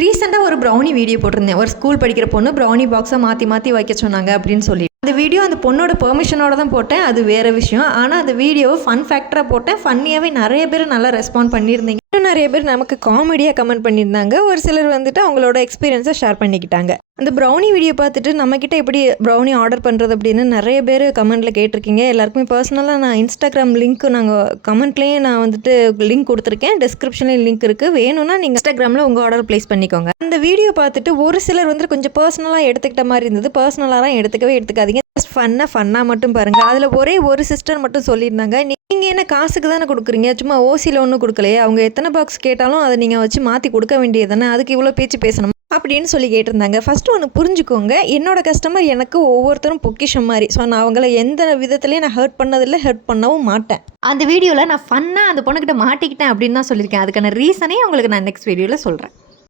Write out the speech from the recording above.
ரீசெண்டாக ஒரு brownie video போட்டிருந்தேன். ஒரு ஸ்கூல் படிக்கிற பொண்ணு ப்ரௌனி பாக்ஸை மாற்றி மாற்றி வைக்க சொன்னாங்க அப்படின்னு சொல்லி அந்த வீடியோ அந்த பொண்ணோட பெர்மிஷனோட தான் போட்டேன். அது வேறு விஷயம். ஆனால் அந்த வீடியோவை ஃபன் ஃபேக்டராக போட்டேன். ஃபன்னியாகவே நிறைய பேர் நல்லா ரெஸ்பாண்ட் பண்ணியிருந்தீங்க. இன்னும் நிறைய பேர் நமக்கு காமெடியாக கமெண்ட் பண்ணியிருந்தாங்க. ஒரு சிலர் வந்துட்டு அவங்களோட எக்ஸ்பீரியன்ஸை ஷேர் பண்ணிக்கிட்டாங்க. அந்த ப்ரௌனி வீடியோ பார்த்துட்டு நம்மக்கிட்ட எப்படி ப்ரௌனி ஆர்டர் பண்ணுறது அப்படின்னு நிறைய பேர் கமெண்ட்டில் கேட்டிருக்கீங்க. எல்லாருக்குமே பர்சனலாக நான் இன்ஸ்டாகிராம் லிங்க் நாங்கள் கமெண்ட்லேயும் நான் வந்துட்டு லிங்க் கொடுத்துருக்கேன். டிஸ்கிரிப்ஷன்லேயும் லிங்க் இருக்குது. வேணும்னா நீங்கள் இன்ஸ்டாகிராமில் உங்கள் ஆர்டர் ப்ளேஸ் பண்ணிக்கோங்க. அந்த வீடியோ பார்த்துட்டு ஒரு சிலர் வந்துட்டு கொஞ்சம் பர்சனலாக எடுத்துக்கிட்ட மாதிரி இருந்தது. பர்சனலாக எடுத்துக்காதீங்க. ஜஸ்ட் ஃபன்னாக மட்டும் பாருங்கள். அதில் ஒரே ஒரு சிஸ்டர் மட்டும் சொல்லியிருந்தாங்க, நீங்கள் என்ன காசுக்கு தானே கொடுக்குறீங்க, சும்மா ஓசியில் ஒன்றும் கொடுக்கலையே, அவங்க எத்தனை பாக்ஸ் கேட்டாலும் அதை நீங்கள் வச்சு மாற்றி கொடுக்க வேண்டியது தானே, அதுக்கு இவ்வளோ பேச்சு பேசணும் அப்படின்னு சொல்லி கேட்டிருந்தாங்க. ஃபஸ்ட்டு ஒன்று புரிஞ்சுக்கோங்க, என்னோட கஸ்டமர் எனக்கு ஒவ்வொருத்தரும் பொக்கிஷம் மாதிரி. ஸோ நான் அவங்கள எந்த விதத்துலையும் நான் ஹர்ட் பண்ணதில்லை, ஹர்ட் பண்ணவும் மாட்டேன். அந்த வீடியோவில் நான் ஃபன்னாக அந்த பொண்ணுக்கிட்ட மாட்டிக்கிட்டேன் அப்படின்னு தான் சொல்லியிருக்கேன். அதுக்கான ரீசனே உங்களுக்கு நான் நெக்ஸ்ட் வீடியோவில் சொல்கிறேன்.